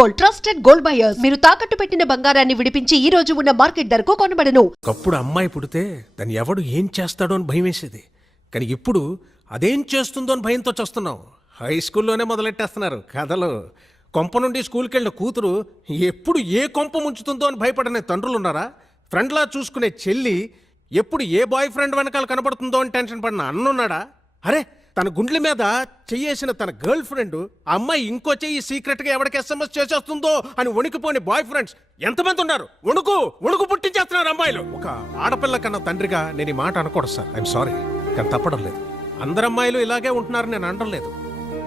Gold, trusted gold buyers. మీరు తాకట్టు పెట్టిన బంగారాన్ని విడిపించి ఈ రోజు ఉన్న మార్కెట్ ధరకు కొనబడను. ఒకప్పుడు అమ్మాయి పుడితే దాన్ని ఎవడు ఏం చేస్తాడో అని భయం వేసేది. కానీ ఇప్పుడు అదేం చేస్తుందో అని భయంతో చూస్తున్నాం. హై స్కూల్లోనే మొదలెట్టేస్తున్నారు కథలు. కొంప నుండి స్కూల్కి వెళ్ళిన కూతురు ఎప్పుడు ఏ కొంప ముంచుతుందో అని భయపడనే తండ్రులు ఉన్నారా? ఫ్రెండ్లా చూసుకునే చెల్లి ఎప్పుడు ఏ బాయ్ ఫ్రెండ్ వెనకాల కనబడుతుందో అని టెన్షన్ పడిన అన్నున్నాడా? అరే, తన గుండెల మీద చెయ్యేసిన తన గర్ల్ ఫ్రెండ్ ఆ అమ్మాయి ఇంకో చెయ్యి సీక్రెట్గా ఎవరికి SMS చేసేస్తుందో అని వణికిపోని బాయ్ ఫ్రెండ్స్ ఎంతమంది ఉన్నారు? వణుకు పుట్టించేస్తున్నారు అమ్మాయిలు. ఒక ఆడపిల్ల కన్నా తండ్రిగా నేను ఈ మాట అనకూడదు సార్, ఐఎమ్ సారీ, కానీ తప్పడం లేదు. అందరు అమ్మాయిలు ఇలాగే ఉంటున్నారని నేను అనడం లేదు.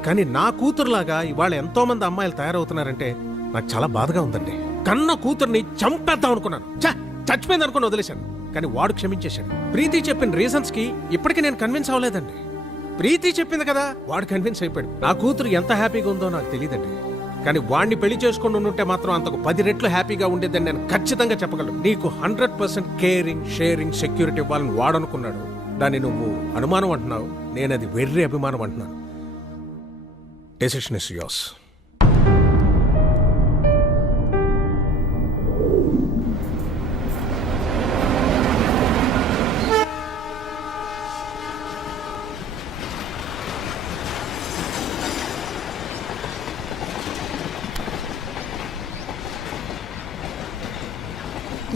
కానీ నా కూతురులాగా ఇవాళ ఎంతో మంది అమ్మాయిలు తయారవుతున్నారంటే నాకు చాలా బాధగా ఉందండి. కన్న కూతుర్ని చంపేద్దాం అనుకున్నాను, చచ్చిపోయింది అనుకుని వదిలేశాను. కానీ వాడు క్షమించేశాడు. ప్రీతి చెప్పిన రీజన్స్ కి ఇప్పటికీ నేను కన్విన్స్ అవ్వలేదండి. ప్రీతి చెప్పింది కదా, వాడు కన్విన్స్ అయిపోయాడు. నా కూతురు ఎంత హ్యాపీగా ఉందో నాకు తెలియదండి. కానీ వాడిని పెళ్లి చేసుకుని ఉంటే మాత్రం అంతకు 10 రెట్లు హ్యాపీగా ఉండేదని నేను ఖచ్చితంగా చెప్పగలను. నీకు 100% కేరింగ్, షేరింగ్, సెక్యూరిటీ ఇవ్వాలని వాడనుకున్నాడు. దాన్ని నువ్వు అనుమానం అంటున్నావు, నేను అది వెర్రి అభిమానం అంటున్నాను. Decision is yours.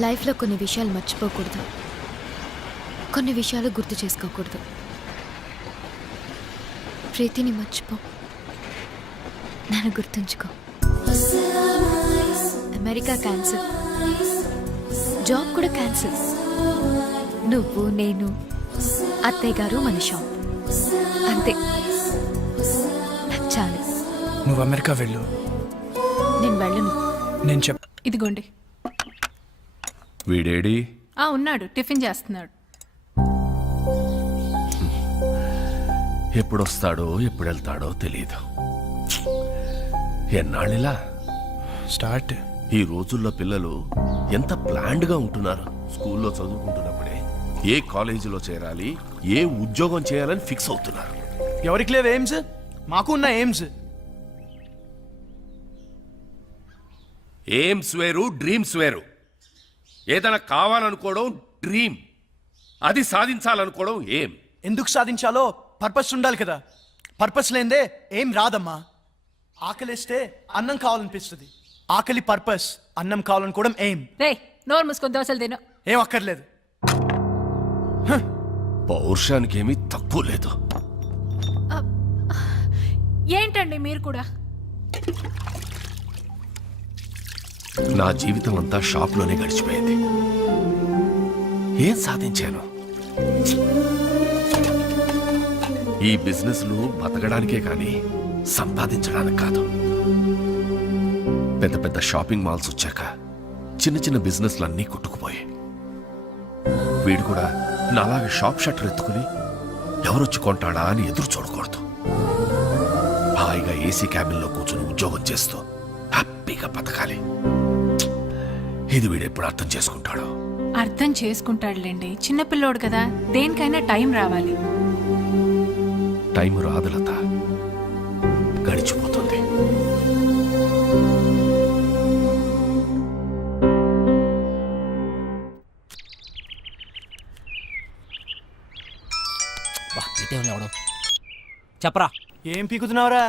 లైఫ్లో కొన్ని విషయాలు మర్చిపోకూడదు, కొన్ని విషయాలు గుర్తు చేసుకోకూడదు. ప్రీతిని మర్చిపో, నన్ను గుర్తుంచుకో. అమెరికా క్యాన్సిల్, జాబ్ కూడా క్యాన్సిల్. నువ్వు, నేను, అత్తయ్య గారు, మన షాప్, అంతే. చాలు. నువ్వు అమెరికా వెళ్ళు. నేను వెళ్ళను. నేను ఇదిగోండి. వీడేడి? ఉన్నాడు, టిఫిన్ చేస్తున్నాడు. ఎప్పుడొస్తాడో ఎప్పుడు వెళ్తాడో తెలియదు. ఎన్నాళ్ళిలా స్టార్ట్. ఈ రోజుల్లో పిల్లలు ఎంత ప్లాన్డ్గా ఉంటున్నారు. స్కూల్లో చదువుకుంటున్నప్పుడే ఏ కాలేజీలో చేరాలి, ఏ ఉద్యోగం చేయాలని ఫిక్స్ అవుతున్నారు. ఎవరికి లేవు ఎయిమ్స్? మాకు ఉన్న ఎయిమ్స్. ఎయిమ్స్ వేరు, డ్రీమ్స్ వేరు. ఏదైనా కావాలనుకోవడం డ్రీమ్, అది సాధించాలనుకోవడం ఏం. ఎందుకు సాధించాలో పర్పస్ ఉండాలి కదా. పర్పస్ లేదే ఏం రాదమ్మా. ఆకలిస్తే అన్నం కావాలనిపిస్తుంది. ఆకలి పర్పస్, అన్నం కావాలనుకోవడం ఎయిమ్. రే, నోరు మూసుకొని దోశలు తిను. ఏం అక్కర్లేదు. పౌరుషానికి ఏమీ తక్కువ లేదు. ఏంటండి మీరు కూడా? నా జీవితం అంతా షాప్లోనే గడిచిపోయింది. ఏం సాధించాను? ఈ బిజినెస్లు బతకడానికే కానీ సంపాదించడానికి కాదు. పెద్ద పెద్ద షాపింగ్ మాల్స్ వచ్చాక చిన్న చిన్న బిజినెస్లు అన్నీ కొట్టుకుపోయాయి. వీడు కూడా నాలాగే షాప్ షట్టర్ ఎత్తుకుని ఎవరొచ్చి కొంటాడా అని ఎదురు చూడకూడదు. హాయిగా ఏసీ క్యాబిన్లో కూర్చుని ఉద్యోగం చేస్తూ హ్యాపీగా బతకాలి. ఇది వీడెప్పుడు అర్థం చేసుకుంటాడు? అర్థం చేసుకుంటాడులేండి, చిన్నపిల్లోడు కదా. దేనికైనా టైం రావాలి. టైం రాదు లత, గడిచిపోతుంది. చెప్పరా, ఏం పీకుతున్నావురా?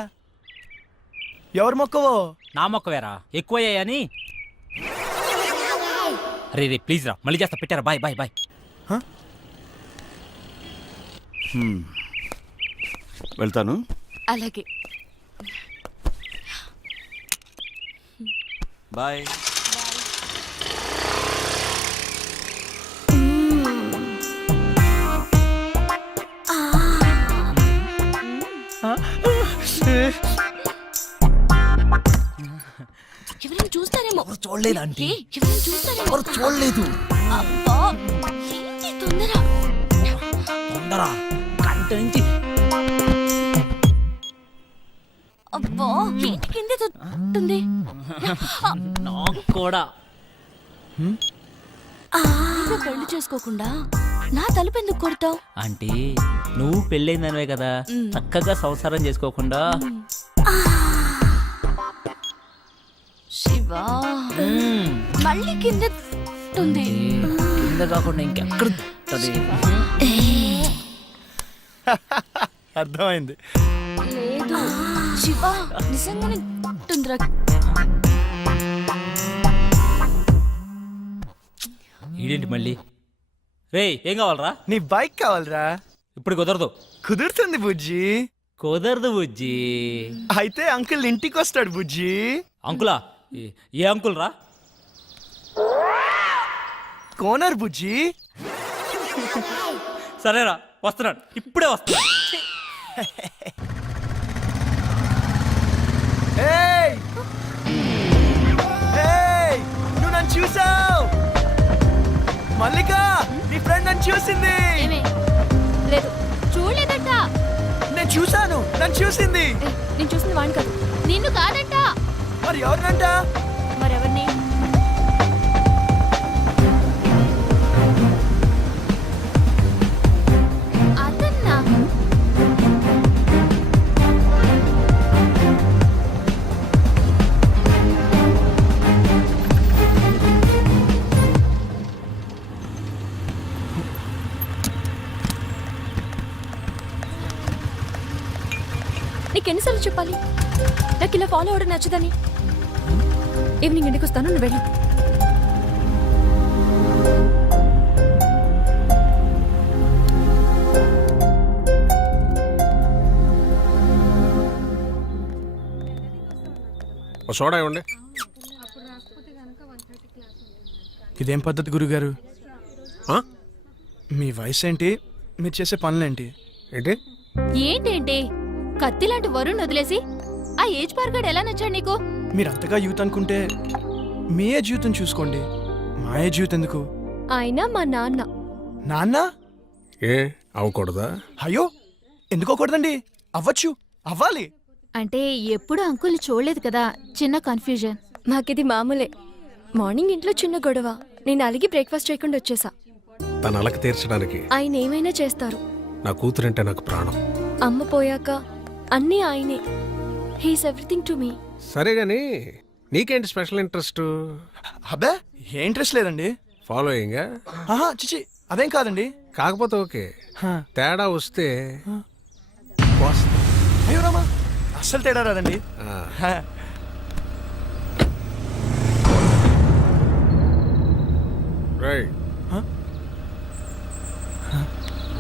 ఎవరు మొక్కవో? నా మొక్కవేరా, ఎక్కువయ్యాయని. రే ప్లీజ్ రా, మళ్ళీ చేస్తా. పెట్టారా? Bye bye bye. వెళ్తాను. అలాగే. బాయ్. ఎవరైనా చూస్తారేమో. చూడలేదు ఆంటీ. ఎవరైనా చూస్తారేమో. చూడలేదు. అబ్బా, ఏంటి తొందర? కంట నుంచి. అబ్బా, ఏంటి కింద తొంది? నాకు కూడా. పెళ్లి చేసుకోకుండా నా తలుపు ఎందుకు కొడతావు? అంటే నువ్వు పెళ్ళైందనివే కదా, చక్కగా సంసారం చేసుకోకుండా శివా మళ్ళీ కింద ఉంది. కింద కాకుండా ఇంకెక్కడ ఉంటది? అర్థమైంది. లేదు శివా నిజంగానే ఉంటుందిరా. ఈడేంటి మళ్ళీ? రేయ్ ఏం కావాలరా? నీ బైక్ కావాలరా? ఇప్పుడు కుదరదు. కుదురుతుంది బుజ్జి. కుదరదు బుజ్జి. అయితే అంకుల్ ఇంటికి వస్తాడు బుజ్జి. అంకులా? ఏ అంకుల్ రా? కోనర్ బుజ్జి. సరేరా వస్తున్నాడు, ఇప్పుడే వస్తున్నాడు. ఏయ్! ఏయ్! నువ్వు నన్ను చూసావు. మల్లిక నీ ఫ్రెండ్ నన్ను చూసింది. లేదు చూడలేదంట. నేను చూసాను, నన్ను చూసింది. నేను చూసింది వాడిని కాదు, నిన్ను కాదంట. మరి ఎవరినంట? మరెవరిని? అదన్నా నీకెన్నిసార్లు చెప్పాలి నాకు ఇలా ఫాలో అవడం నచ్చదని? ఈవినింగ్ ఇంటికి వస్తాను, నువ్వు వెళ్ళు. ఓ సోడా ఇవ్వండి. ఇదేం పద్ధతి గురుగారు? ఆ? మీ వయసు ఏంటి, మీరు చేసే పనులేంటి? ఏంటి? ఏంటేంటి కత్తి లాంటి వరుణ్ వదిలేసి ఆ ఏజ్ పార్గాడు ఎలా నచ్చాడు నీకు? మీరు అంతగా యూత్ అనుకుంటే మీ ఏజ్ యూత్ చూసుకోండి. మా ఏజ్ యూత్ ఎందుకు? ఆయన మా నాన్న. నాన్న? ఏ అవ్వకూడదా? అయ్యో ఎందుకోకూడదండి, అవ్వచ్చు, అవ్వాలి. అంటే ఎప్పుడు అంకుల్ని చూడలేదు కదా, చిన్న కన్ఫ్యూజన్. మాకిది మామూలే. మార్నింగ్ ఇంట్లో చిన్న గొడవ, నేను అలిగి బ్రేక్ఫాస్ట్ చేయకుండా వచ్చేసా. తన అలక తీర్చడానికి ఆయన ఏమైనా చేస్తారు. నా కూతురంటే నాకు ప్రాణం. అమ్మ పోయాక అన్నీ ఆయనే. He's everything to me. సరే గాని నీకేంటి స్పెషల్ ఇంట్రెస్ట్? అబ్బే ఏ ఇంట్రెస్ట్ లేదండి. ఫాలోయింగ్? ఆహా చిచి అదేం కాదండి. కాకపోతే ఓకే, హా. తేడా వస్తే కోస్తా. అయ్యో రామా, అస్సలు తేడా రాదండి. ఆ. హా. రైట్. హా?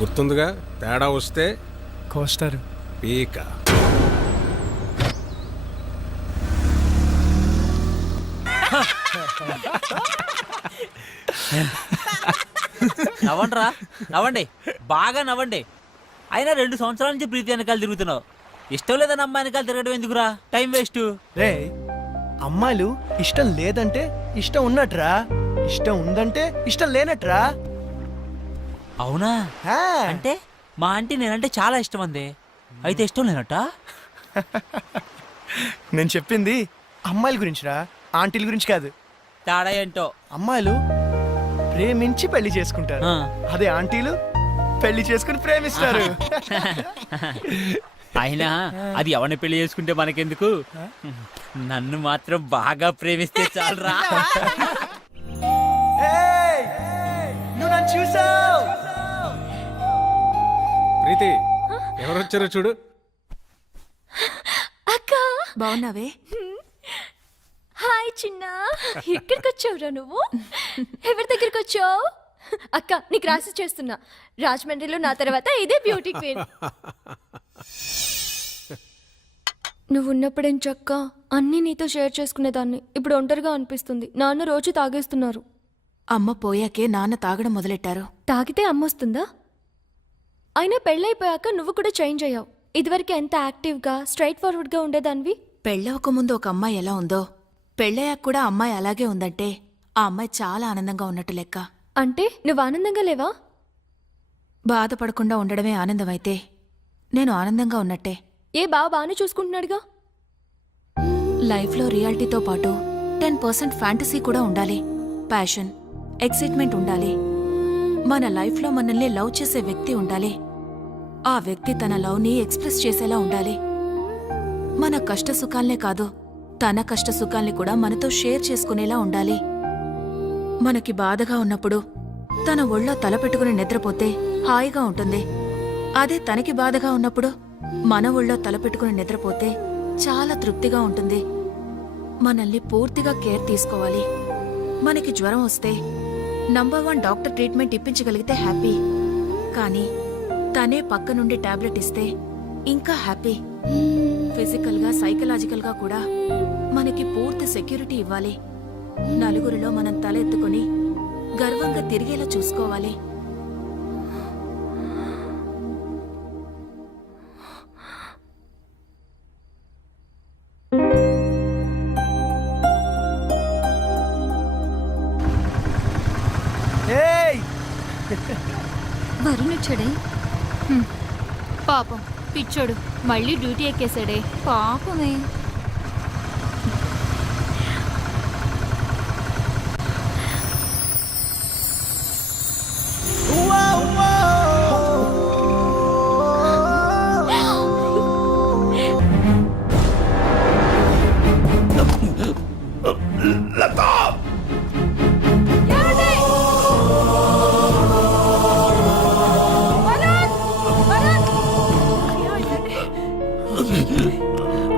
గుర్తుందిగా, తేడా వస్తే కోస్తారు. పీక. నవ్వండిరా, నవ్వండి, బాగా నవ్వండి. అయినా 2 సంవత్సరాల నుంచి ప్రీతి వెనకాల తిరుగుతున్నావు. ఇష్టం లేదని అమ్మాయి వెనకాల తిరగడం ఎందుకురా? Time waste. రే అమ్మాయిలు ఇష్టం లేదంటే ఇష్టం ఉన్నట్రా, ఇష్టం ఉందంటే ఇష్టం లేనట్రా. అవునా? హా. అంటే మా ఆంటీ నేనంటే చాలా ఇష్టం అంది, అయితే ఇష్టం లేనట్ట? నేను చెప్పింది అమ్మాయిల గురించిరా, ఆంటీల గురించి కాదు. తేడా ఏంటో. అమ్మాయిలు ప్రేమించి పెళ్లి చేసుకుంటారు, ఆ. అదే ఆంటీలు పెళ్లి చేసుకుని ప్రేమిస్తారు. అయినా అది ఎవరిని పెళ్లి చేసుకుంటే మనకెందుకు? నన్ను మాత్రం బాగా ప్రేమిస్తే చాలరా. ఏయ్! నువ్వు నన్ను చూసావు. ప్రీతి ఎవరు వచ్చారో చూడు. అక్క బాగున్నావే? హాయ్ చిన్న, ఎక్కడికి వచ్చావురా నువ్వు? ఎవరి దగ్గరికి వచ్చావు? అక్క నీకు రాసి చేస్తున్నా, రాజమండ్రిలో నా తర్వాత ఇదే బ్యూటీ క్వీన్. నువ్వు ఉన్నప్పుడేం చక్క అన్నీ నీతో షేర్ చేసుకునేదాన్ని. ఇప్పుడు ఒంటరిగా అనిపిస్తుంది. నాన్న రోజు తాగేస్తున్నారు. అమ్మ పోయాకే నాన్న తాగడం మొదలెట్టారు. తాగితే అమ్మొస్తుందా? అయినా పెళ్ళైపోయాక నువ్వు కూడా చేంజ్ అయ్యావు. ఇదివరకు ఎంత యాక్టివ్గా స్ట్రైట్ ఫార్వర్డ్గా ఉండేదానివి. పెళ్ళవకముందు ఒక అమ్మాయి ఎలా ఉందో పెళ్ళయ్యాక కూడా అమ్మాయి అలాగే ఉందంటే ఆ అమ్మాయి చాలా ఆనందంగా ఉన్నట్టు లెక్క. అంటే నువ్వు ఆనందంగా లేవా? బాధపడకుండా ఉండడమే ఆనందమైతే నేను ఆనందంగా ఉన్నట్టే. ఏ బాగానే చూసుకుంటున్నాడుగా. లైఫ్లో రియాలిటీతో పాటు 10% ఫ్యాంటసీ కూడా ఉండాలి. ప్యాషన్, ఎక్సైట్మెంట్ ఉండాలి. మన లైఫ్లో మనల్ని లవ్ చేసే వ్యక్తి ఉండాలి. ఆ వ్యక్తి తన లవ్ని ఎక్స్ప్రెస్ చేసేలా ఉండాలి. మన కష్ట సుఖాలనే కాదు, తన కష్ట సుఖాల్ని కూడా మనతో షేర్ చేసుకునేలా ఉండాలి. మనకి బాధగా ఉన్నప్పుడు తన ఒళ్ళో తలపెట్టుకుని నిద్రపోతే హాయిగా ఉంటుంది. అదే తనకి బాధగా ఉన్నప్పుడు మన ఒళ్ళో తలపెట్టుకుని నిద్రపోతే చాలా తృప్తిగా ఉంటుంది. మనల్ని పూర్తిగా కేర్ తీసుకోవాలి. మనకి జ్వరం వస్తే నంబర్ 1 డాక్టర్ ట్రీట్మెంట్ ఇప్పించగలిగితే హ్యాపీ. కానీ తనే పక్క నుండి టాబ్లెట్ ఇస్తే ఇంకా హ్యాపీ. ఫిజికల్గా సైకలాజికల్గా కూడా మనకి పూర్తి సెక్యూరిటీ ఇవ్వాలి. నలుగురిలో మనం తల ఎత్తుకుని గర్వంగా తిరిగేలా చూసుకోవాలి. ఏయ్ వరుణ్ వచ్చాడే. పాపం పిచ్చోడు మళ్ళీ డ్యూటీ ఎక్కేశాడే. పాపమే.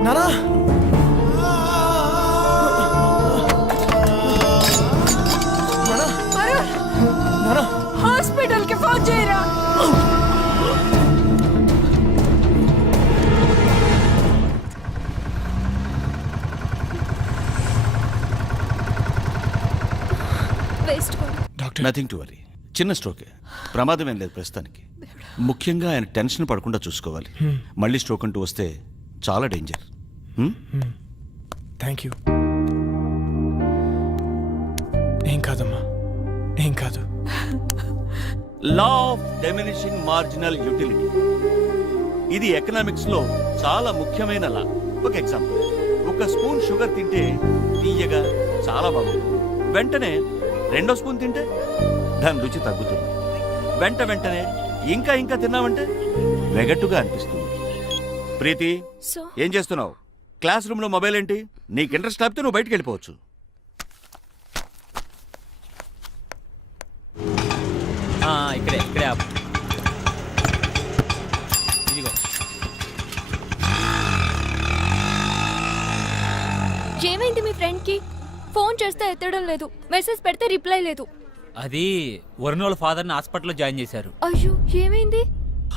నానా నానా హాస్పిటల్ కి ఫోన్ చేయరా. Waste doctor nothing to worry. చిన్న స్ట్రోకే, ప్రమాదం ఏం లేదు ప్రస్తుతానికి. ముఖ్యంగా ఆయన టెన్షన్ పడకుండా చూసుకోవాలి. మళ్ళీ స్ట్రోక్ అంటూ వస్తే చాలా డేంజర్. Thank you. ఏం కాదమ్మా, ఏం కాదు. Law of diminishing marginal utility, ఇది ఎకనామిక్స్ లో చాలా ముఖ్యమైన లా. ఒక ఎగ్జాంపుల్, ఒక స్పూన్ షుగర్ తింటే తీయగా చాలా బాగుంది. వెంటనే 2వ స్పూన్ తింటే దాని రుచి తగ్గుతుంది. వెంటనే ఇంకా ఇంకా తిన్నామంటే వెగట్టుగా అనిపిస్తుంది. ప్రీతి, సో ఏం చేస్తున్నావు? క్లాస్ రూమ్ లో మొబైల్ ఏంటి? నీకు ఇంట్రెస్ట్ లేకపోతే నువ్వు బయటికి వెళ్ళిపోవచ్చు. ఇక్కడే ఇక్కడే ఆపు. ఇదిగో. ఏమైంది మీ ఫ్రెండ్ కి? ఫోన్ చేస్తే ఎత్తడం లేదు, మెసేజ్ పెడితే రిప్లై లేదు. అది వరుణ్ వాళ్ళ ఫాదర్ని హాస్పిటల్లో జాయిన్ చేశారు. అయ్యో, ఏమైంది?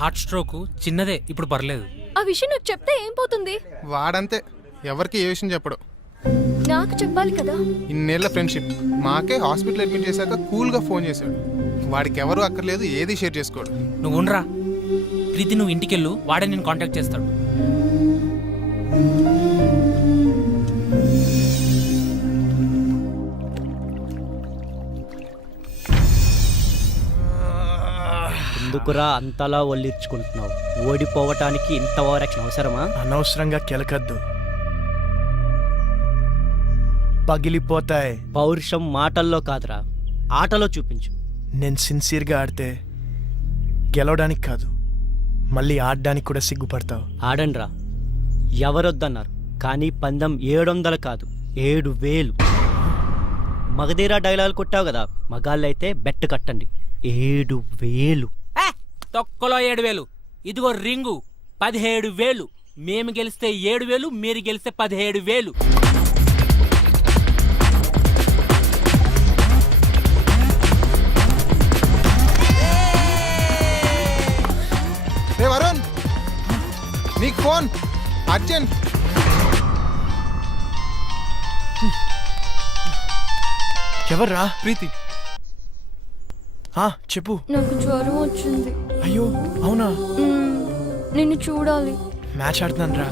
హార్ట్ స్ట్రోక్ చిన్నదే, ఇప్పుడు పర్లేదు. ఆ విషయం నాకు చెప్తే ఏం పోతుంది? వాడంతే, ఎవరికి ఏ విషయం చెప్పడు. నాకు చెప్పాలి కదా. ఇన్నేళ్ల ఫ్రెండ్షిప్, మాకే హాస్పిటల్ అడ్మిట్ చేశాక కూల్గా ఫోన్ చేశాడు. వాడికి ఎవరు అక్కర్లేదు, ఏది షేర్ చేసుకోడు. నువ్వు ఉండరా ప్రీతి, నువ్వు ఇంటికెళ్ళు, వాడే నేను కాంటాక్ట్ చేస్తాడు. ఎందుకురా అంతలా ఒళ్ళిర్చుకుంటున్నావు? ఓడిపోవటానికి ఇంత ఓవరాక్షన్ అవసరమా? అనవసరంగా కెలకద్దు, పగిలిపోతాయి. పౌరుషం మాటల్లో కాదురా, ఆటలో చూపించు. నేను సిన్సియర్గా ఆడితే గెలవడానికి కాదు, మళ్ళీ ఆడడానికి కూడా సిగ్గుపడతావు. ఆడండ్రా, ఎవరొద్దన్నారు? కానీ పందెం 700 కాదు, 7000. మగధీరా డైలాగ్ కొట్టావు కదా, మగాళ్ళైతే బెట్ కట్టండి. 7000. తొక్కలో 7000. ఇదిగో రింగు 17,000. మేము గెలిస్తే 7,000, మీరు గెలిస్తే 17,000. రే వరుణ్, నీకు ఫోన్ అర్జెంట్. ఎవర్రా? ప్రీతి, చెప్పు. నాకు జ్వరం వచ్చింది. అయ్యో అవునా? నిన్ను చూడాలి. మ్యాచ్ ఆడుతున్నాను రా.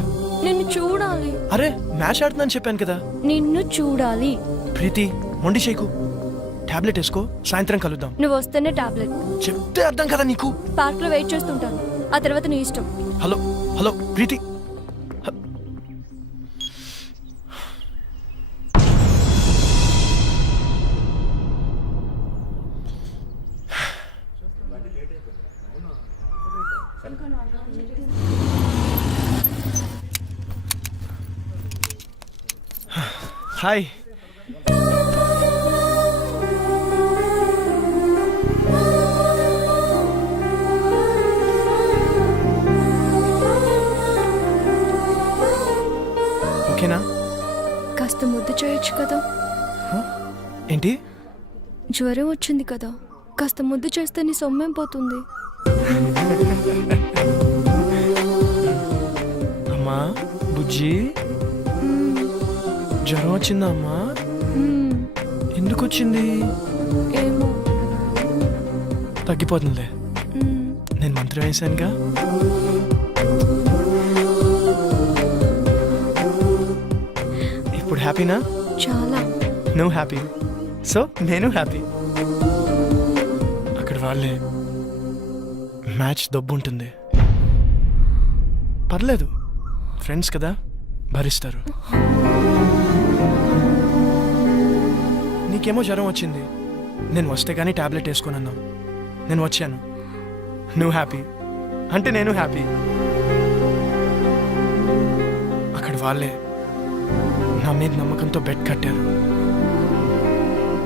నిన్ను చూడాలి. అరే మ్యాచ్ ఆడుతున్నాను చెప్పాను కదా. నిన్ను చూడాలి. ప్రీతి, మొండి షేకు, టాబ్లెట్ వేసుకో, సాయంత్రం కలుద్దాం. నువ్వు వస్తేనే టాబ్లెట్. చెప్తే అర్థం కదా నీకు. పార్క్ లో వెయిట్ చేస్తుంటాను, ఆ తర్వాత నీ ఇష్టం. హలో హలో ప్రీతి. హాయ్. ఓకేనా? కాస్త ముద్దు చేయొచ్చు కదా. ఏంటి? జ్వరం వచ్చింది కదా, కాస్త ముద్దు చేస్తే నీ సొమ్మేం పోతుంది. అమ్మా బుజ్జి, జ్వరం వచ్చిందా అమ్మా? ఎందుకు వచ్చింది? ఏమో. తగ్గిపోతుందిలే, నేను మంత్రం వేసానుగా. ఇప్పుడు హ్యాపీనా? చాలా. నువ్వు హ్యాపీ, సో నేను హ్యాపీ. అక్కడ వాళ్ళే మ్యాచ్ దబ్బు ఉంటుంది. పర్లేదు, ఫ్రెండ్స్ కదా, భరిస్తారు. నీకేమో జ్వరం వచ్చింది, నేను వస్తే కానీ టాబ్లెట్ వేసుకున్నాను. నేను వచ్చాను, నువ్వు హ్యాపీ అంటే నేను హ్యాపీ. అక్కడ వాళ్ళే నా మీద నమ్మకంతో బెడ్ కట్టారు.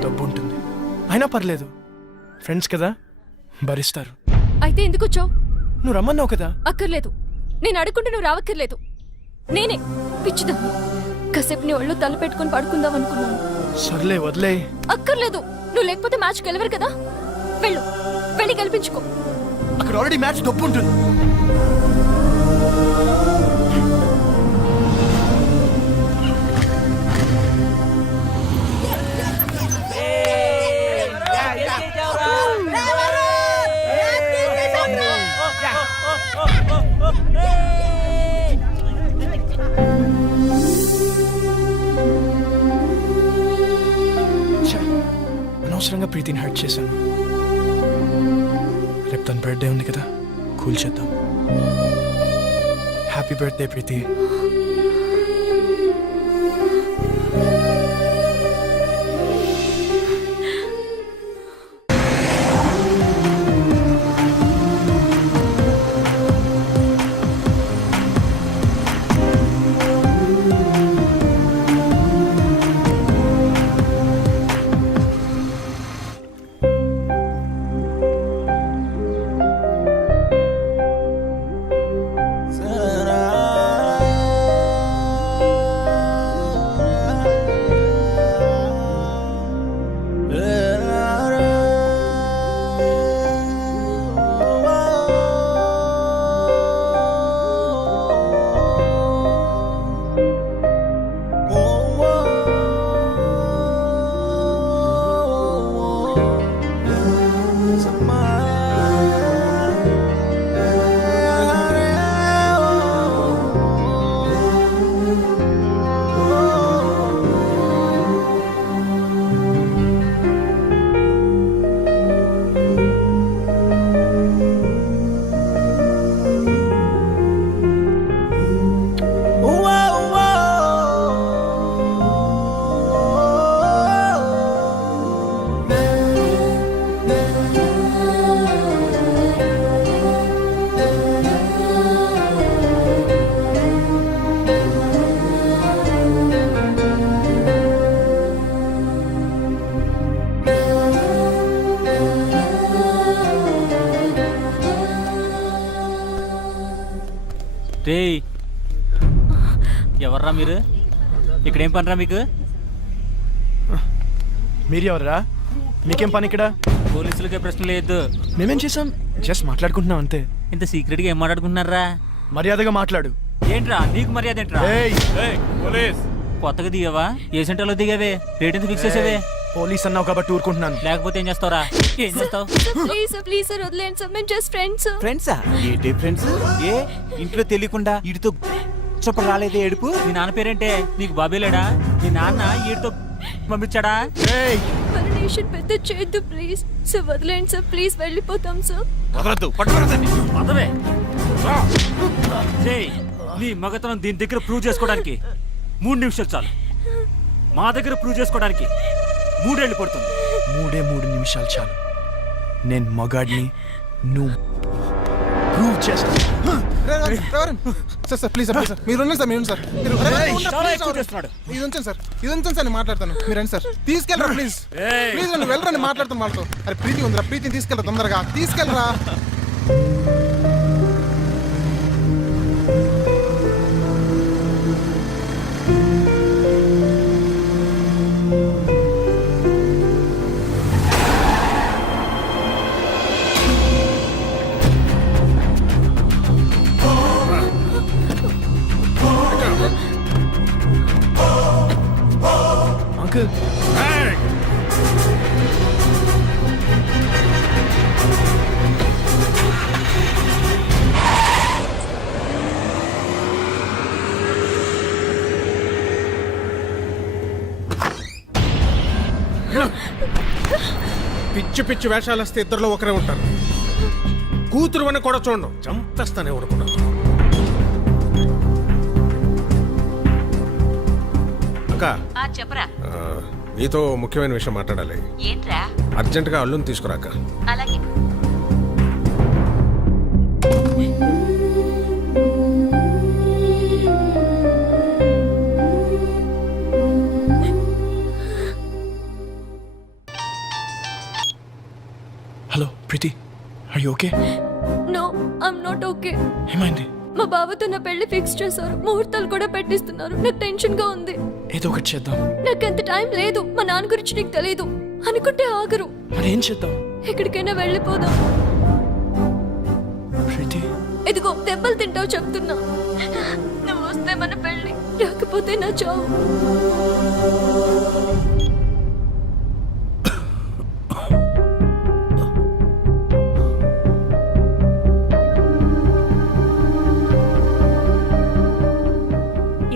డబ్బు ఉంటుంది, అయినా పర్లేదు, ఫ్రెండ్స్ కదా, భరిస్తారు. అయితే ఎందుకు వచ్చావు? నువ్వు రమ్మన్నావు కదా. అక్కర్లేదు, నేను అడుగుంటే నువ్వు రావక్కర్లేదు. నేనే పిచ్చిదాన్ని, కాసేపు నీ ఒళ్ళు తల పెట్టుకుని పడుకుందాం అనుకున్నాను. సర్లే వదిలే. అక్కర్లేదు, నువ్వు లేకపోతే మ్యాచ్ గెలవరు కదా. వెళ్ళు, వెళ్ళి గెలిపించుకో. అక్కడ ఆల్రెడీ మ్యాచ్ డబ్బు ఉంటుంది. అనవసరంగా ప్రీతిని హర్ట్ చేశాను. రేపు తన బర్త్డే ఉంది కదా, కూల్ చేద్దాం. హ్యాపీ బర్త్డే ప్రీతి. రే ఎవర్రా మీరు? ఇక్కడేం పనిరా మీకు? మీరు ఎవరా? మీకేం పని ఇక్కడ? పోలీసులకే ప్రశ్న లేదు. మేమేం చేసాం? జస్ట్ మాట్లాడుకుంటున్నాం అంతే. ఇంత సీక్రెట్గా ఏం మాట్లాడుకుంటున్నారా? మర్యాదగా మాట్లాడు. ఏంట్రా నీకు మర్యాద ఏంట్రా? కొత్తగా దిగావా? ఏ సెంటర్లో దిగావే? రేట్ ఎంత ఫిక్స్ చేసావే? పోలీస్ అన్నావు కాబట్టి ఊరుకుంటున్నాను. లేకపోతే ఏం చేస్తావురా? ఏం చేస్తావు? ప్లీజ్ ప్లీజ్ సార్, వదిలేండి సార్, మేము జస్ట్ ఫ్రెండ్స్. ఫ్రెండ్సా? ఏంటి ఫ్రెండ్స్? ఏ ఇంట్లో తెలియకుండా వీడితో చొప్ప రాలేదే ఏడుపు? మీ నాన్న పేరేంటే? నీకు బాబే లేడా? మీ నాన్న వీడితో పంపించాడా? పర్మిషన్ పెద్ద చేయొద్దు ప్లీజ్ సార్, వదిలేండి సార్, ప్లీజ్ వెళ్ళిపోతాం సార్. వదలద్దు, పట్టుకోరదండి. పదవే నీ మగతనం దీని దగ్గర ప్రూవ్ చేసుకోవడానికి 3 నిమిషాలు చాలు. మా దగ్గర ప్రూవ్ చేసుకోవడానికి 3 ఏళ్ళు పడుతుంది. 3 నిమిషాలు చాలు. నేను మగాడిని, నువ్వు ప్రూవ్ చేస్తాను. సార్ సార్ ప్లీజ్ సార్ మీరు ఉండండి సార్ మీరు ఉండండి సార్ మీరు ఇది ఉంచండి సార్ ఇది ఉంచండి సార్ నేను మాట్లాడతాను మీరు రండి సార్ తీసుకెళ్ళరా ప్లీజ్ ప్లీజ్ నువ్వు వెళ్ళరండి మాట్లాడతాను వాళ్ళతో. అరే ప్రీతి ఉందిరా ప్రీతిని తీసుకెళ్ళరా తొందరగా తీసుకెళ్ళరా. అంకుల్ పిచ్చి పిచ్చి వేషాలు వస్తే ఇద్దరులో ఒకరే ఉంటారు. కూతురు అని కూడా చూడండి చంపేస్తానే అనుకున్నాను. అక్క చెప్పరా నీతో ముఖ్యమైన విషయం మాట్లాడాలి. ఏంట్రా? అర్జెంటుగా అల్లుని తీసుకురాక. అలాగే. Hello Preethi are you okay? No I'm not okay. ఏమైంది? మా బావతో నా పెళ్లి ఫిక్స్ చేశారు, ముహూర్తాలు కూడా పెట్టిస్తున్నారు. నాకు టెన్షన్ గా ఉంది. ఏదో ఒకటి చేద్దాం. నాకు అంత టైం లేదు. మా నాన్న గురించి నీకు తెలియదు అనుకుంటే ఆగరు. మరి ఏం చేద్దాం? ఎక్కడికైనా వెళ్ళిపోదాం. ప్రీతి ఇదిగో దెబ్బలు తింటావు చెప్తున్నా. నువ్వు వస్తే మన పెళ్లి, రాకపోతే నా చావు.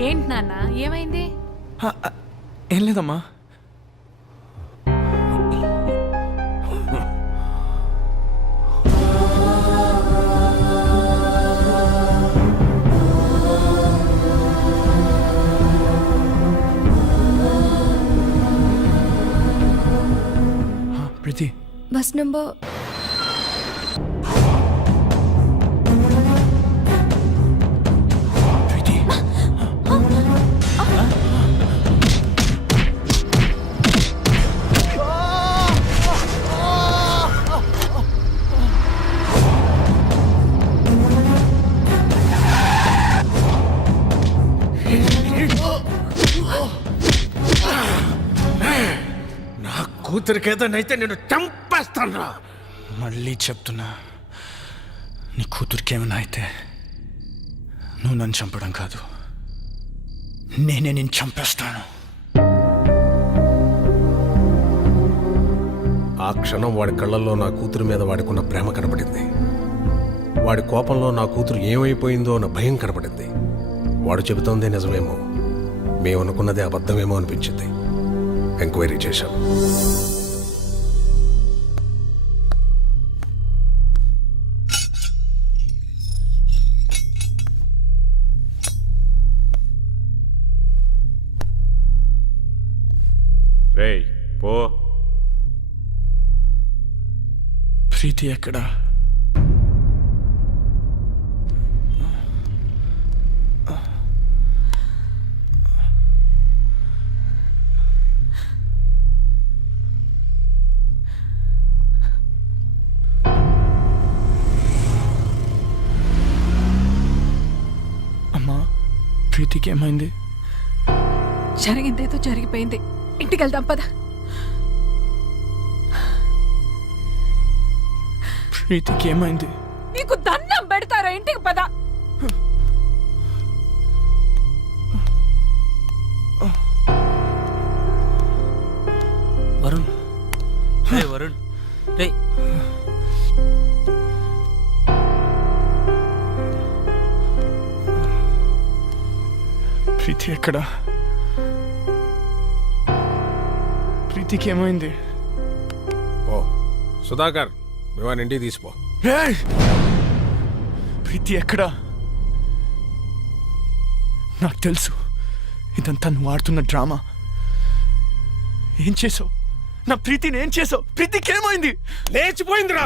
ఏంటి నాన్న ఏమైంది? ఏం లేదమ్మా. ప్రీతి బస్ నంబర్ ప్రీతి నా కూతురికేదనైతే నేను చంపేస్తాను. మళ్ళీ చెప్తున్నా, నీ కూతురికి ఏమైనా అయితే నువ్వు నన్ను చంపడం కాదు, నేనే నేను చంపేస్తాను. ఆ క్షణం వాడి కళ్ళల్లో నా కూతురు మీద వాడికున్న ప్రేమ కనపడింది. వాడి కోపంలో నా కూతురు ఏమైపోయిందో అన్న భయం కనపడింది. వాడు చెబుతోందే నిజమేమో, మేమనుకున్నదే అబద్ధమేమో అనిపించింది. ఎంక్వైరీ చేశాం. రేయ్ పో. ప్రీతి ఎక్కడా? అమ్మా ప్రీతికి ఏమైంది? జరిగిందేదో జరిగిపోయింది, ఇంటికి వెళ్దాం పద. ప్రీతికి ఏమైంది? నీకు దండం పెడతారా, ఇంటికి పద. వరుణ్ రే వరుణ్ రే ప్రీతి ఎక్కడా? ప్రీతికి ఏమైంది? ఓ సుధాకర్, మేవాని ఇంటికి తీసిపో. ఏయ్! ప్రీతి ఎక్కడా? నాకు తెలుసు ఇదంతా నువ్వు ఆడుతున్న డ్రామా. ఏం చేసావు? నా ప్రీతిని ఏం చేసావు? ప్రీతికి ఏమైంది? లేచిపోయిందిరా.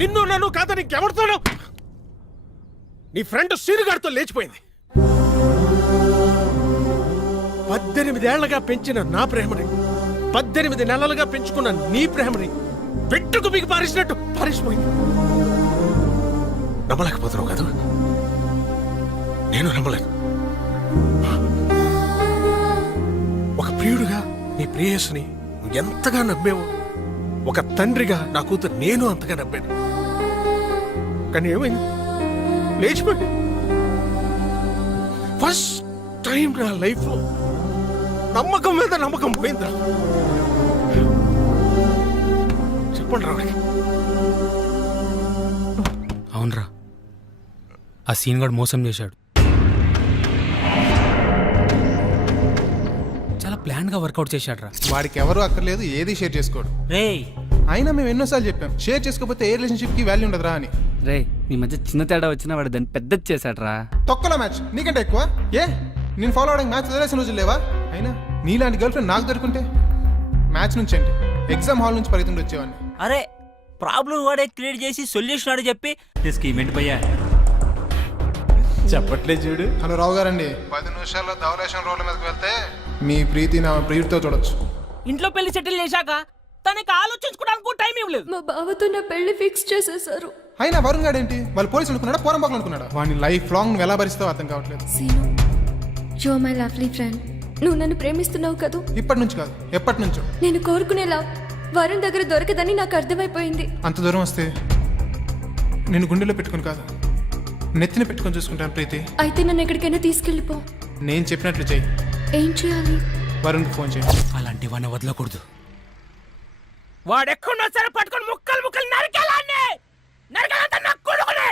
నిన్ను నన్ను కాదని ఇంకెవరితోనో నీ ఫ్రెండ్ సీనుగాడితో లేచిపోయింది. 18 ఏళ్లగా పెంచిన నా ప్రేమని, 18 నెలలుగా పెంచుకున్న నీ ప్రేమని పెట్టుకు మీకు పారేసినట్టు పారేసిపోయింది. నమ్మలేకపోతున్నావు కదా? నేను నమ్మలేను. ఒక ప్రియుడిగా నీ ప్రేయస్ని నువ్వు ఎంతగా నమ్మేవో, ఒక తండ్రిగా నా కూతురు నేను అంతగా నమ్మాను. కానీ ఏమైంది? లేచిపోయింది. ఫస్ట్ టైం నా లైఫ్లో నమ్మకం మీద నమ్మకం పోయిందా? చెప్పండి రావడానికి. అవునరా, ఆ సీన్ గడు మోసం చేశాడు. చాలా ప్లాన్ గా వర్కౌట్ చేశాడు రా. వాడికి ఎవరు అక్కర్లేదు, ఏది షేర్ చేసుకోడు. రే అయినా మేము ఎన్నోసార్లు చెప్పాం, షేర్ చేసుకోకపోతే ఏ రిలేషన్షిప్ కి వాల్యూ ఉండదురా అని. రే మీ మధ్య చిన్న తేడా వచ్చినా వాడు దాన్ని పెద్దది చేశాడు రా. తొక్కల మ్యాచ్ నీకంటే ఎక్కువ. ఏ నేను ఫాలో అవడానికి మ్యాచ్ వదిలేసిన రోజులు లేవా? అయినా నీలాంటి గర్ల్ ఫ్రెండ్ నాకు దొరుకుంటే మ్యాచ్ నుంచి అంటే ఎగ్జామ్ హాల్ నుంచి పరిగెత్తుండి వచ్చేవాడిని. అరే ప్రాబ్లం వాడే క్రియేట్ చేసి సొల్యూషన్ వాడే చెప్పి స్కీమ్ ఏంటి భయ్యా? చెప్పట్లేదు చూడు. హలో రావు గారండి, 10 నిమిషాల్లో ధవలేషన్ రోడ్ల మీదకి వెళ్తే మీ ప్రీతి నా ప్రియుడితో చూడొచ్చు. ఇంట్లో పెళ్లి సెటిల్ చేశాక తనకి ఆలోచించుకోవడానికి టైం ఇవ్వలేదు. మా బావతో నా పెళ్లి ఫిక్స్ చేసేసారు. అయినా వరుణ్ గాడు ఏంటి, వాళ్ళు పోలీసులు అనుకున్నాడా పోరంబాకులు అనుకున్నాడా? వాడిని లైఫ్ లాంగ్ నువ్వు ఎలా భరిస్తావో అర్థం కావట్లేదు. Seenu, you are my lovely friend. నువ్వు నన్ను ప్రేమిస్తున్నావు కదూ? ఇప్పటి నుంచి కాదు, ఎప్పటి నుంచో. నేను కోరుకునేలా వరుణ్ దగ్గర దొరకదని నాకు అర్థమైపోయింది. అంత దూరం వస్తే నేను గుండెలో పెట్టుకుని కాదు, నెత్తిన పెట్టుకొని చూసుకుంటాను ప్రీతి. అయితే నన్ను ఎక్కడికైనా తీసుకెళ్ళిపో. నేను చెప్పినట్లు చెయ్యి. ఏం చేయాలి? వరుణ్కి ఫోన్ చేయి. అలాంటి వాడిని వదలకూడదు. వాడెక్కడున్నా సరే పట్టుకొని ముక్కలు ముక్కలు నరికేలాన్ని నరకాలంతా నాకు కొడుకునే.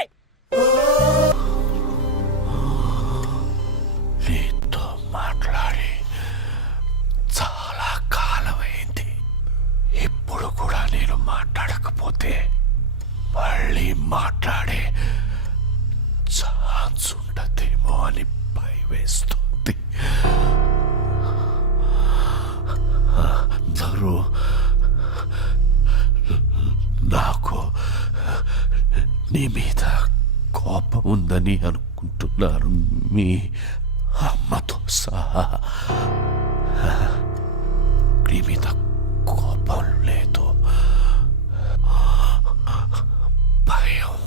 నీతో మాట్లాడి చాలా కాలమైంది. ఇప్పుడు కూడా నేను మాట్లాడకపోతే మళ్ళీ మాట్లాడే ఛాన్స్ ఉండదేమో అని భయమేస్తుంది. అందరూ నాకు నీ మీద కోపం ఉందని అనుకుంటున్నారు, మీ అమ్మతో సహా. నీ మీద కోపం లేదు, భయం.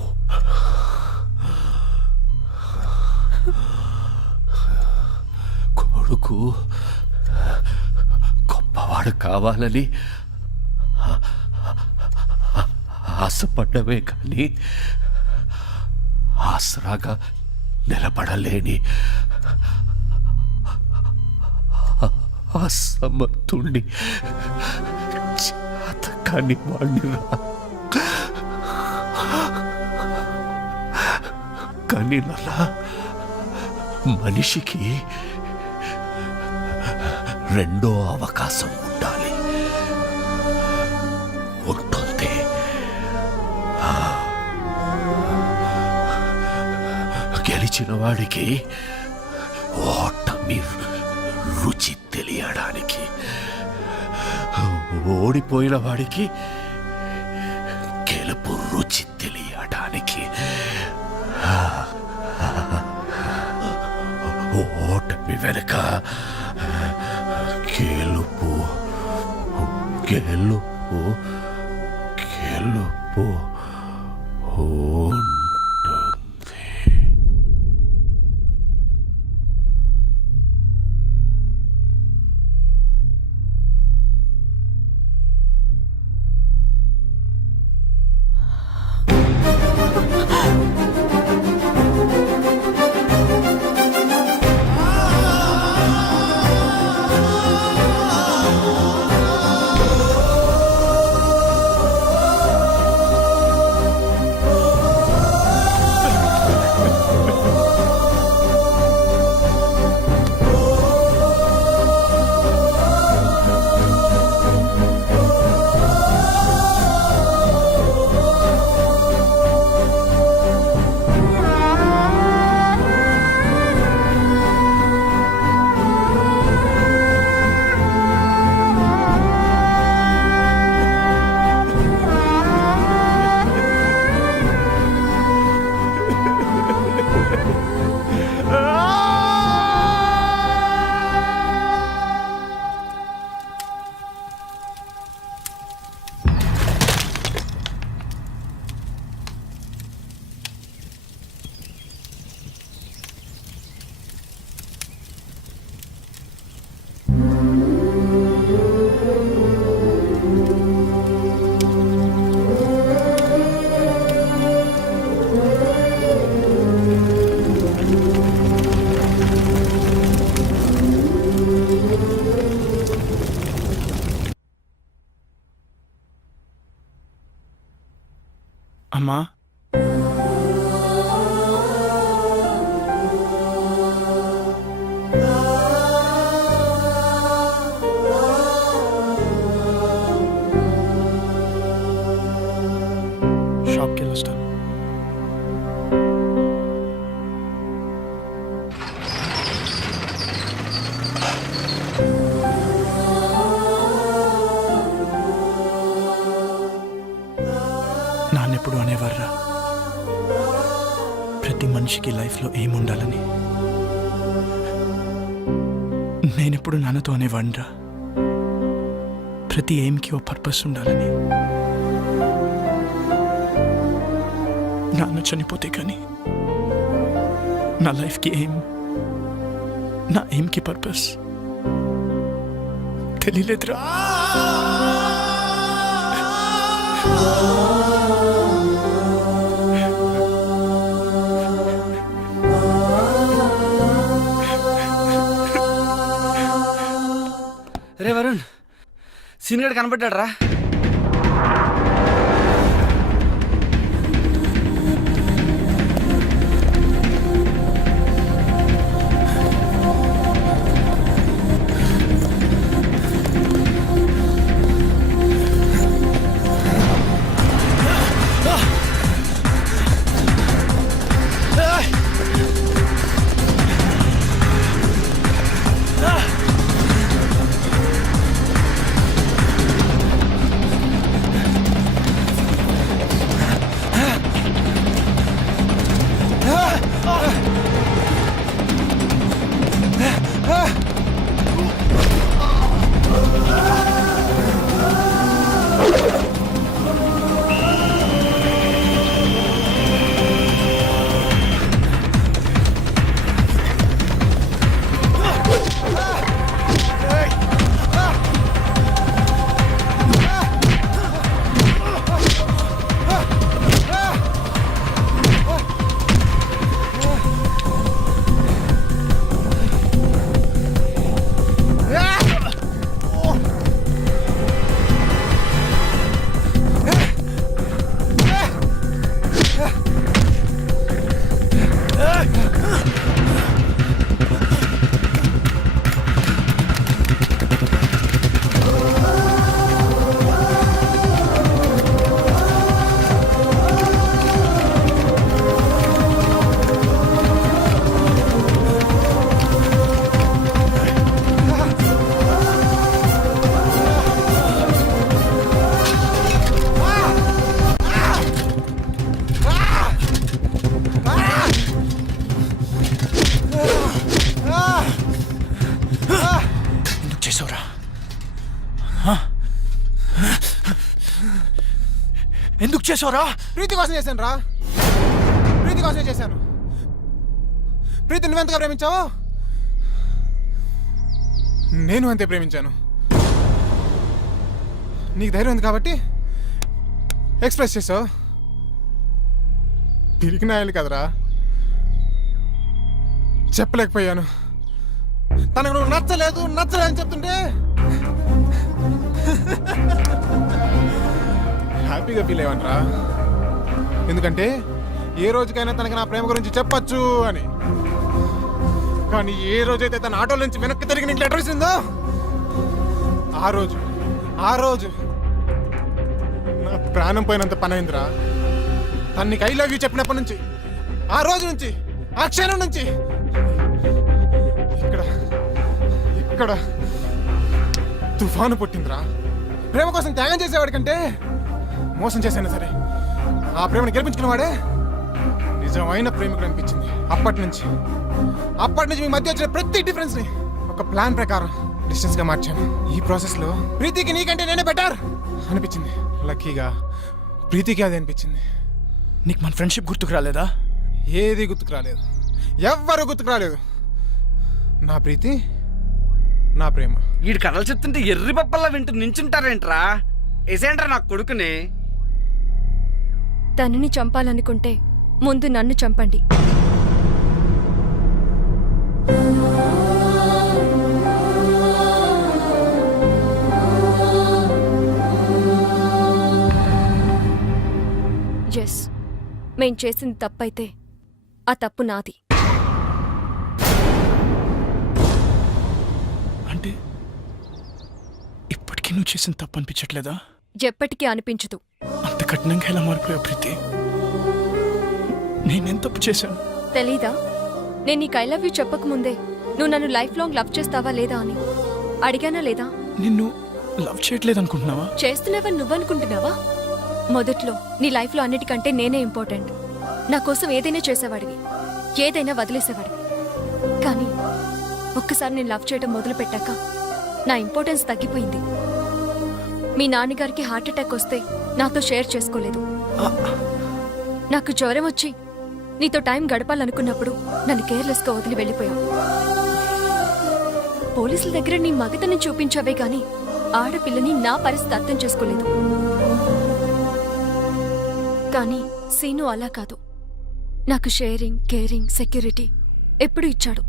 కొడుకు గొప్పవాడు కావాలని ఆశపడ్డమే కానీ ఆసరాగా నిలబడలేని అసమర్థుణ్ణి, చేతకాని వాణ్ణి రా. కానీ నలా మనిషికి రెండో అవకాశం ఉండాలి, ఉంటుంది. గెలిచిన వాడికి ఓటమి రుచి తెలియడానికి, ఓడిపోయిన వాడికి గెలుపు రుచి తెలియడానికి. ఓటమి వెనుక గెలుపు గెలుపు గెలుపు ఉంటుంది. అమ్మా షాప్కి వెళ్ళొస్తాను. నాన్నెప్పుడు అనేవారా ప్రతి మనిషికి లైఫ్లో ఏముండాలని. నేనెప్పుడు నాన్నతో అనేవాడిరా ప్రతి ఎయిమ్కి ఓ పర్పస్ ఉండాలని. నాన్న చనిపోతే కానీ నా లైఫ్కి ఎయిమ్, నా ఎయిమ్కి పర్పస్ తెలియలేదురా. రే వరుణ్, సీనియర్ కనబడ్డాడు రా. ఎందుకు చేసావురా? ప్రీతి కోసం చేశాను రా, ప్రీతి కోసమే చేశాను. ప్రీతి నువ్వెంతగా ప్రేమించావు, నేను అంతే ప్రేమించాను. నీకు ధైర్యం ఉంది కాబట్టి ఎక్స్ప్రెస్ చేసావు. తిరిగి నాయాలి కదరా, చెప్పలేకపోయాను. తనకు నువ్వు నచ్చలేదు అని చెప్తుంటే హ్యాపీగా ఫీల్ అయ్యావనరా. ఎందుకంటే ఏ రోజుకైనా తనకి నా ప్రేమ గురించి చెప్పచ్చు అని. కానీ ఏ రోజైతే తన ఆటోల నుంచి వెనక్కి తిరిగి నీకు లెటర్ ఇచ్చిందో ఆ రోజు నా ప్రాణం పోయినంత పని అయిందిరా. తను నీకు ఐ లవ్ యూ చెప్పినప్పటి నుంచి, ఆ రోజు నుంచి, ఆ క్షణం నుంచి ఇక్కడ తుఫాను పుట్టిందిరా. ప్రేమ కోసం త్యాగం చేసేవాడి కంటే మోసం చేసైనా సరే ఆ ప్రేమను గెలిపించుకున్నవాడే నిజమైన ప్రేమికుడు అనిపించింది. అప్పటి నుంచి మీ మధ్య వచ్చిన ప్రతి డిఫరెన్స్ ని ఒక ప్లాన్ ప్రకారం డిస్టెన్స్ గా మార్చాను. ఈ ప్రాసెస్ లో ప్రీతికి నీకంటే నేనే బెటర్ అనిపించింది. లక్కీగా ప్రీతికి అది అనిపించింది. నీకు మన ఫ్రెండ్షిప్ గుర్తుకు రాలేదా? ఏది గుర్తుకు రాలేదు, ఎవ్వరు గుర్తుకు రాలేదు. నా ప్రీతి, నా ప్రేమ. వీడి కథలు చెప్తుంటే ఎర్రి పప్పల్లా వింటూ నించుంటారేంట్రా? ఏసేంట్రా నా కొడుకుని. తనని చంపాలనుకుంటే ముందు నన్ను చంపండి. ఎస్, మేం చేసింది తప్పైతే ఆ తప్పు నాది. అంటే ఇప్పటికీ నువ్వు చేసిన తప్పు అనిపించట్లేదా? ఎప్పటికీ అనిపించదు. అంత కఠినంగా ఎలా మారిపోయావు ప్రీతి? నేనేం తప్పు చేశాను? తెలీదా? నేను నీకు ఐ లవ్ యూ చెప్పకముందే నువ్వు నన్ను లైఫ్ లాంగ్ లవ్ చేస్తావా లేదా అని అడిగానా లేదా? నిన్ను లవ్ చేయట్లేదు అనుకుంటున్నావా? చేస్తున్నావని నువ్వనుకుంటున్నావా? మొదట్లో నీ లైఫ్లో అన్నిటికంటే నేనే ఇంపార్టెంట్. నా కోసం ఏదైనా చేసేవాడివి, ఏదైనా వదిలేసేవాడివి. కానీ ఒక్కసారి నేను లవ్ చేయడం మొదలు పెట్టాక నా ఇంపార్టెన్స్ తగ్గిపోయింది. మీ నాన్నగారికి హార్ట్ అటాక్ వస్తే నాతో షేర్ చేసుకోలేదు. నాకు జ్వరం వచ్చి నీతో టైం గడపాలనుకున్నప్పుడు నన్ను కేర్లెస్గా వదిలి వెళ్ళిపోయావు. పోలీసుల దగ్గర నీ మగతని చూపించావే గాని ఆడపిల్లని నా పరిస్థితి అర్థం చేసుకోలేదు. కానీ సీను అలా కాదు. నాకు షేరింగ్, కేరింగ్, సెక్యూరిటీ ఎప్పుడు ఇచ్చాడు.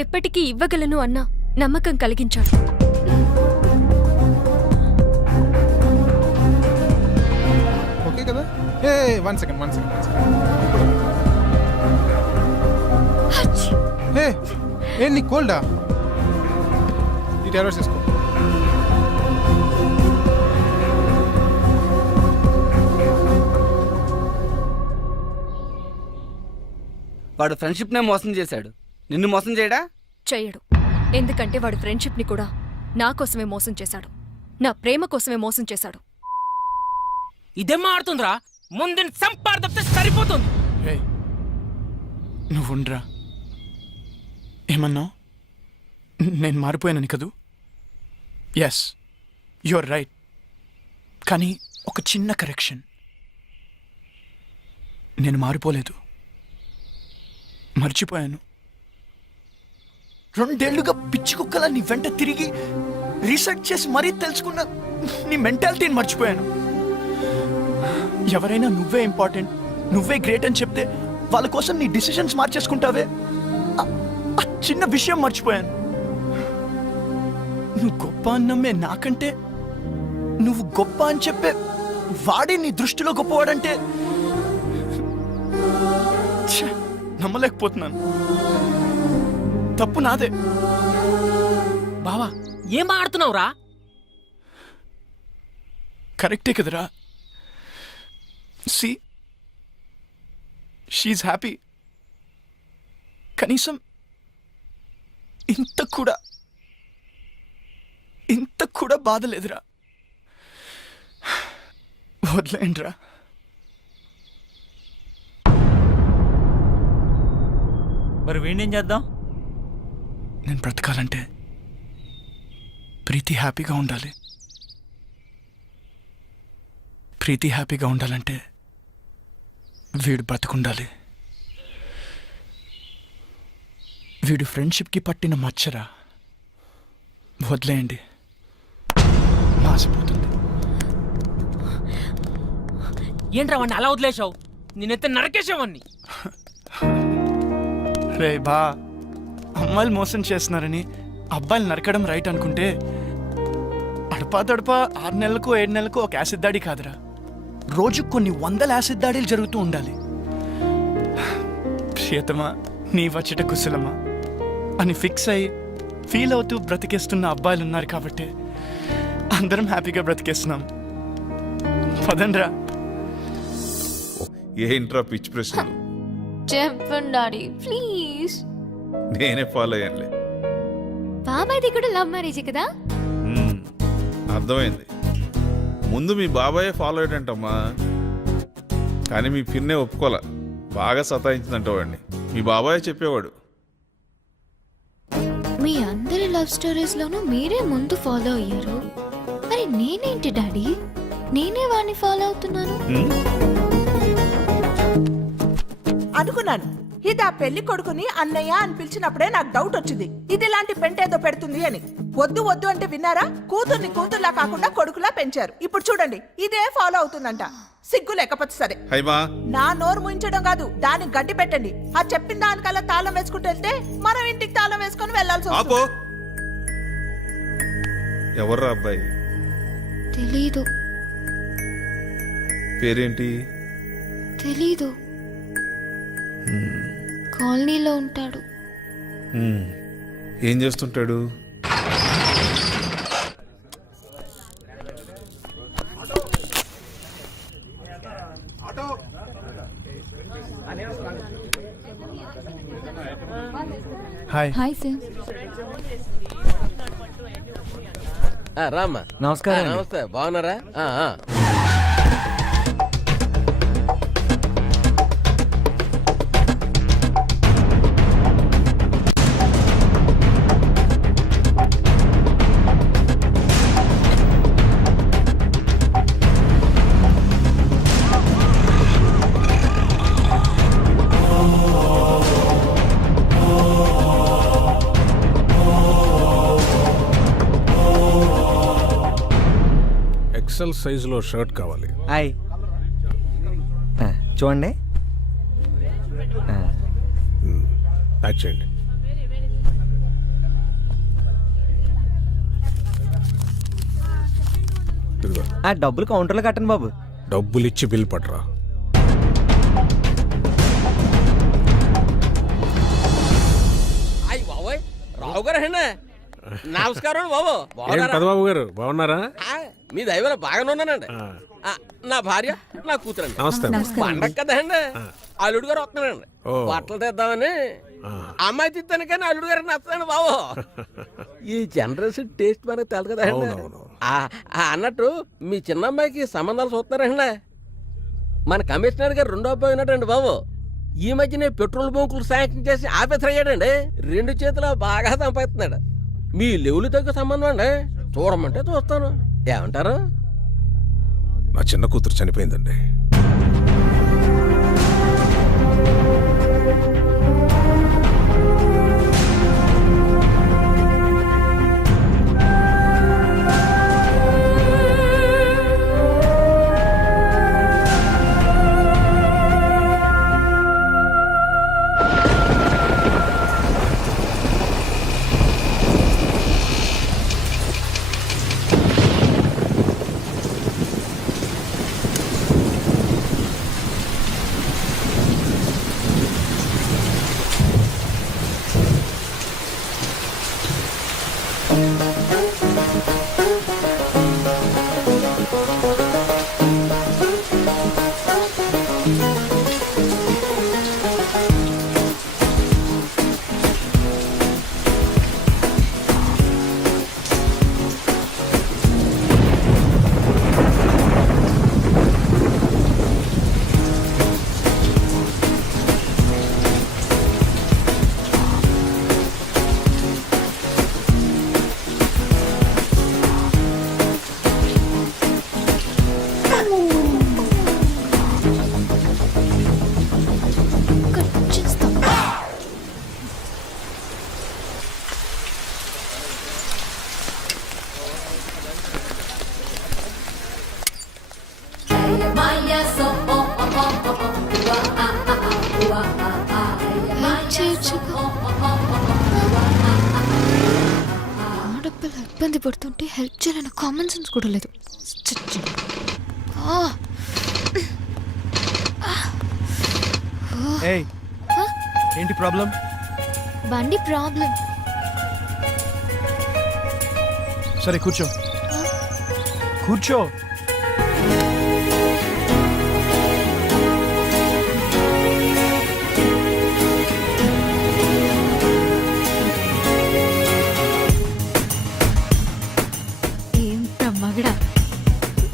ఎప్పటికీ ఇవ్వగలను అన్న నమ్మకం కలిగించాడు. ఓకే కదా? ఏ 1 సెకండ్. ఏ నీ కోల్డా? ఈ టాబ్లెట్స్ తీసుకో. వాడు ఫ్రెండ్షిప్ నే మోసం చేశాడు, నిన్ను మోసం చేయడా? చెయ్యడు. ఎందుకంటే వాడు ఫ్రెండ్షిప్ ని కూడా నా కోసమే మోసం చేశాడు. నా ప్రేమ కోసమే మోసం చేశాడు. ఇదేం ఆడుతుందిరా? ముందు సంపాదిస్తే సరిపోతుంది. ఏయ్, నువ్వు ఉండరా. ఏమన్నావు? నేను మారిపోయానని కదూ? Yes, you're right. కానీ ఒక చిన్న కరెక్షన్. నేను మారిపోలేదు, మర్చిపోయాను. 2 ఏళ్లుగా పిచ్చి కుక్కలా నీ వెంట తిరిగి రీసెర్చ్ చేసి మరీ తెలుసుకున్న నీ మెంటాలిటీని మర్చిపోయాను. ఎవరైనా నువ్వే ఇంపార్టెంట్, నువ్వే గ్రేట్ అని చెప్తే వాళ్ళ కోసం నీ డిసిషన్స్ మార్చేసుకుంటావే, ఆ చిన్న విషయం మర్చిపోయాను. నువ్వు గొప్ప అన్నమ్మే నాకంటే నువ్వు గొప్ప అని చెప్పే వాడే నీ దృష్టిలో గొప్పవాడంటే ఛే, నమ్మలేకపోతున్నాను. తప్పు నాదే. బావా ఏం ఆడుతున్నావురా? కరెక్టే కదరా? See, she happy. కనీసం ఇంత కూడా బాధ లేదురా. వదిలేండిరా. మరి వీణేం చేద్దాం? నేను బ్రతకాలంటే ప్రీతి హ్యాపీగా ఉండాలి. ప్రీతి హ్యాపీగా ఉండాలంటే వీడు బ్రతకుండాలి. వీడు ఫ్రెండ్షిప్కి పట్టిన మచ్చరా. వదిలేయండి, మాసిపోతుంది. ఏంట్రా వాడిని అలా వదిలేసావు? నేనైతే నరకేసావని. రే బా, అమ్మాయిలు మోసం చేస్తున్నారని అబ్బాయిలు నరకడం రైట్ అనుకుంటే అడపా 6 నెలలకు 7 నెలలకు ఒక యాసిడ్ దాడి కాదురా, రోజు కొన్ని 100 యాసిడ్ దాడులు జరుగుతూ ఉండాలి. ప్రియతమా నీ వచ్చట కుశలమా అని ఫిక్స్ అయ్యి ఫీల్ అవుతూ బ్రతికేస్తున్న అబ్బాయిలు ఉన్నారు కాబట్టి అందరం హ్యాపీగా బ్రతికేస్తున్నాం. పదండ్రా. ఏంట్రా పిచ్చి ప్రశ్నలు? చెప్పండి డాడీ ప్లీజ్. నేనే ఫాలో అయ్యానులే. బాబాయ్ది కూడా లవ్ మ్యారేజ్ కదా? అర్థమైంది. ముందు మీ బాబాయే ఫాలో అయ్యాడంటమ్మా, కానీ మీ పిన్నే ఒప్పుకోలే. బాగా సతాయించిందంట వాడిని. మీ బాబాయే చెప్పేవాడు. మీ అందరి లవ్ స్టోరీస్ లోనూ మీరే ముందు ఫాలో అయ్యారు. మరి నేనేంటి డాడీ? నేనే వాడిని ఫాలో అవుతున్నాను. అనుకున్నాను ఇది ఆ పెళ్లి కొడుకుని అన్నయ్య అని పిలిచినప్పుడే నాకు డౌట్ వచ్చింది. ఇది ఇలాంటి పెంటేదో పెడుతుంది అని. వద్దు అంటే విన్నారా? కూతుర్ని కూతుర్లా కాకుండా కొడుకులా పెంచారు. ఇప్పుడు చూడండి, ఇదే ఫాలో అవుతుందంట. సిగ్గు లేకపోతే సరే. నా నోరు ముయించడం కాదు, దానికి గడ్డి పెట్టండి. ఆ చెప్పిన దానికల్లా తాళం వేసుకుంటూ వెళ్తే మనం ఇంటికి తాళం వేసుకొని వెళ్లాల్సి వస్తుంది. ఎవర్రా అబ్బాయి? తెలీదు. పేరేంటి? తెలీదు. కాలనీలో ఉంటాడు. ఏం చేస్తుంటాడు? హాయ్. Hi sir. రామ్మా. నమస్కారం. నమస్తే, బాగున్నారా? ఎక్సెల్ సైజులో షర్ట్ కావాలి. హాయ్. చూడండి. ప్యాక్ చేయండి. ఇదిగో డబ్బులు కౌంటర్లో కట్టండి బాబు. డబ్బులు ఇచ్చి బిల్ పట్టరా. అయ్యి బాబోయ్, రావు గారు అండి. నమస్కారం బాబు. ఏం పెదబాబు గారు బాగున్నారా? మీ దైవం బాగానే ఉన్నానండి. నా భార్య, నా కూతురండి. నమస్తే. పండగ కదండి, అల్లుడు గారు వస్తున్నానండి. బట్టలు తెద్దామని. అమ్మాయి తిత్తాను కానీ అల్లుడు గారు నచ్చాను బాబు. ఈ జనరేషన్ టేస్ట్ మనకు తెలదు కదండి. అన్నట్టు మీ చిన్న అమ్మాయికి సంబంధాలు చూస్తున్నారండి. మన కమిషనర్ గారు రెండో అబ్బాయి ఉన్నాడండి బాబు. ఈ మధ్యనే పెట్రోల్ బంకులు శాంక్షన్ చేసి ఆఫీసర్ అయ్యాడండి. 2 చేతులు బాగా సంపాదిస్తున్నాడు. మీ లెవెల్ తగ్గ సంబంధం అండి. చూడమంటే చూస్తాను. ఏమంటారు? నా చిన్న కూతురు చనిపోయిందండి. ఆడపిల్ల ఇబ్బంది పడుతుంటే హెల్ప్ చేయాలన్న కామన్ సెన్స్ కూడా లేదు. ఏంటి ప్రాబ్లం? బండి ప్రాబ్లం. సరే కూర్చో. కూర్చో.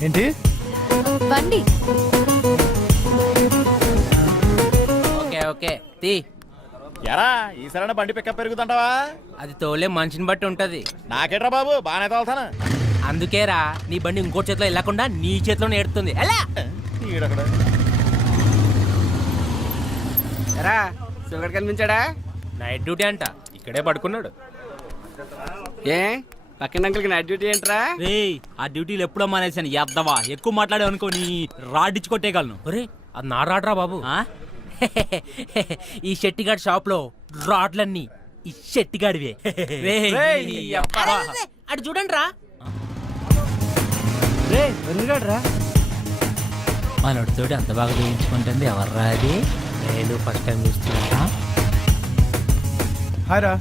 ఏంటి బండి? ఓకే ఓకే తీ. ఎరా ఈసారైనా బండి పికప్ పెరుగుతుంటావా? అది తోలే మనిషిని బట్టి ఉంటది. నాకేట్రా బాబు, బాగానే తోలుతాను. అందుకేరా నీ బండి ఇంకో చేతిలో వెళ్ళకుండా నీ చేతిలోనే ఎడుతుంది. ఎలా ఎరా సుగర్ కనిపించాడా? నైట్ డ్యూటీ అంట, ఇక్కడే పడుకున్నాడు. ఏ పక్కన అంకుల్కి నైట్ డ్యూటీ ఏంట్రా? రేయ్ ఆ డ్యూటీలు ఎప్పుడో మానేసాను. ఎద్దవా ఎక్కువ మాట్లాడావు అనుకో నీ రాడ్డిచ్చి కొట్టేయగలను. ఒరే అది నా రాడ్రా బాబు. ఈ షెట్టిగాడి షాప్ లో రాడ్లన్నీ ఈ షెట్టిగాడివే. అటు చూడండి రా. మనోడితోటి అంత బాగా వేయించుకుంటుంది ఎవర్రా అది? నేను ఫస్ట్ టైం చూస్తున్నా. హాయ్ రా.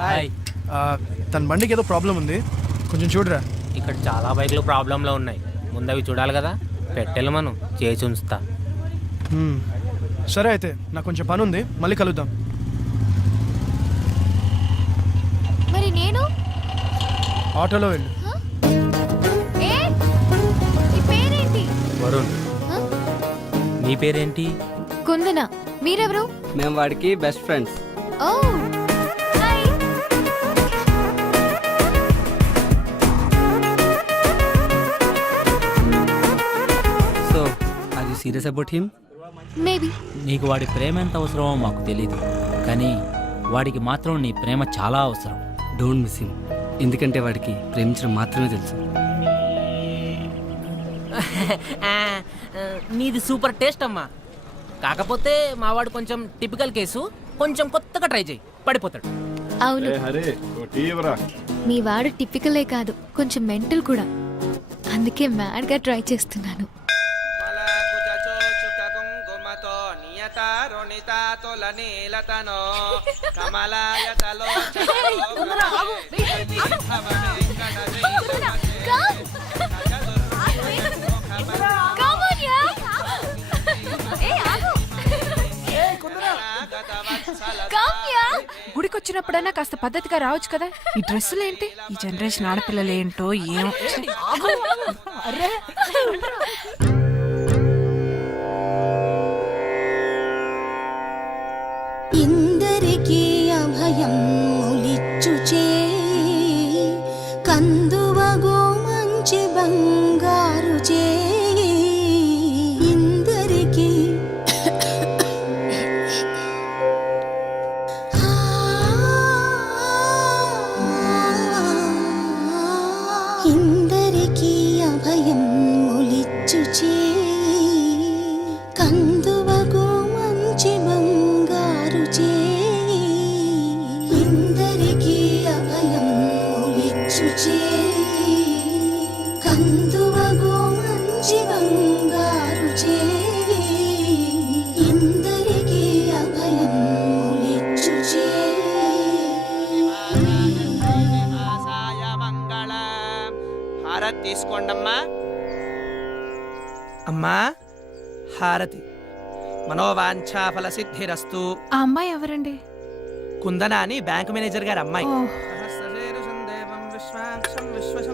హాయ్. తన బండికి ఏదో ప్రాబ్లం ఉంది, కొంచెం చూడరా. ఇక్కడ చాలా బైక్లు ప్రాబ్లంలో ఉన్నాయి, ముందవి చూడాలి కదా. పెట్టెలు మనం చేసి ఉంచుతా. సరే అయితే నాకు కొంచెం పని ఉంది, మళ్ళీ కలుద్దాం. మరి నేను ఆటోలో వెళ్ళు. ఏ నీ పేరేంటి? వరుణ్. నీ పేరేంటి? కుందన. మీరెవరు? మేము వాడికి best friends. Oh hi. So are you serious about him? Maybe. నీకు వాడి ప్రేమ ఎంత అవసరమో మాకు తెలియదు, కానీ వాడికి మాత్రం నీ ప్రేమ చాలా అవసరం. డోంట్ మిస్ హిమ్, ఎందుకంటే వాడికి ప్రేమించడం మాత్రమే తెలుసు. నీది సూపర్ టేస్ట్ అమ్మా. కాకపోతే మావాడు కొంచెం టిపికల్ కేసు, కొంచెం కొత్తగా ట్రై చేయి, పడిపోతాడు. అవును, మీ వాడు టిపికలే కాదు, కొంచెం మెంటల్ కూడా. అందుకే మ్యాడ్ గా ట్రై చేస్తున్నాను. గుడికొచ్చినప్పుడైనా కాస్త పద్ధతిగా రావచ్చు కదా. ఈ డ్రెస్సులేంటి? ఈ జనరేషన్ ఆడపిల్లలేంటో ఏం. ఇందరికీ అభయం ములిచ్చుచే కందువగో మంచి బంగారు చే ఇందరికీ ఇందరికీ అభయం ములిచ్చుచే కందువగో మంచి బంగారు చే ఇందరికీ అభయం ములిచ్చుచే కందువగో మంచి బంగారు చే ఇందరికీ అభయం ములిచ్చుచే. హారతి తీసుకోండమ్మా. అమ్మా హారతి. మనోవాంఛా ఫల సిద్ధిరస్తు. ఆ అమ్మాయి ఎవరండి? కుందన అని బ్యాంక్ మేనేజర్ గారి అమ్మాయి. ఓ. సహస్రశీర్షం దేవం విశ్వాక్షం విశ్వశం